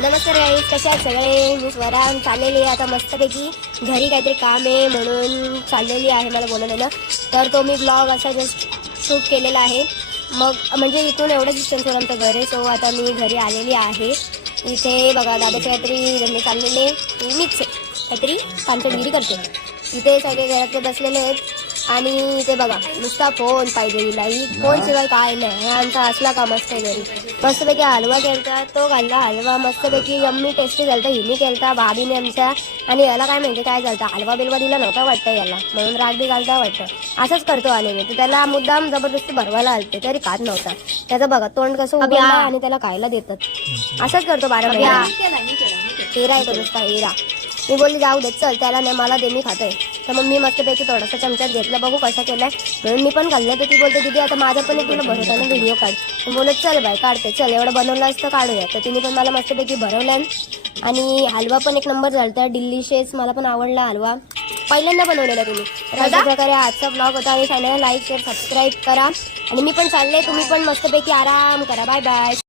नमस्कार गाईज, कसे आहेत सगळे. मी स्वराम चाललेली आहे आता मस्तपैकी घरी. काहीतरी काम आहे म्हणून चाललेली आहे, मला बोलवलेलं. तर तो मी ब्लॉग असा जस्ट शूट केलेला आहे. मग म्हणजे इथून एवढं डिस्टन्सवर आमचं घर आहे. सो आता मी घरी आलेली आहे. इथे बघा दादाचे काहीतरी त्यांनी चाललेले, मीच काहीतरी कामचगिरी करते. इथे सगळे घरातले बसलेले आहेत आणि इथे बघा नुसता फोन पाहिजे हिलाही. फोन शिवाय काय नाही. आमचा असला काम असतं घरी. मस्तपैकी हलवा केलता, तो घालला हलवा मस्तपैकी यम्मी टेस्टी झालता. हिने केलता भाभीने आमच्या. आणि याला काय माहिती काय झालं, हलवा बिलवा दिला नव्हता वाटतं याला, म्हणून राग बी घालता वाटतं. असंच करतो आणि मी तर त्याला मुद्दाम जबरदस्ती भरवायला आलते तरी खात नव्हता. त्याचं बघा तोंड कसं उघडलं आणि त्याला खायला देतात. असंच करतो 12 महिना. हिरा येतो नुसता हिरा. मी बोलली जाऊ देत चल, त्याला नाही मला दे मी खातोय. तर मग मी मस्तपैकी थोडासा चमच्यात घेतलं, बघू कसा केलाय म्हणून मी पण खाल्लं. तर ती बोलते दीदी आता माझा पण एक तुला भरवताना व्हिडिओ काढ. मी बोलत चल बाय काढते, चल एवढं बनवलं असतं काढूया. तर तिने पण मला मस्तपैकी भरवलं आणि हलवा पण एक नंबर झालता, डिलिशियस. मला पण आवडला हलवा, पहिल्यांदा बनवलेला तुम्ही. तर अशा प्रकारे आजचा ब्लॉग होता आणि चॅनलला लाईक शेअर सबस्क्राईब करा. आणि मी पण चालले, तुम्ही पण मस्तपैकी आराम करा. Bye bye.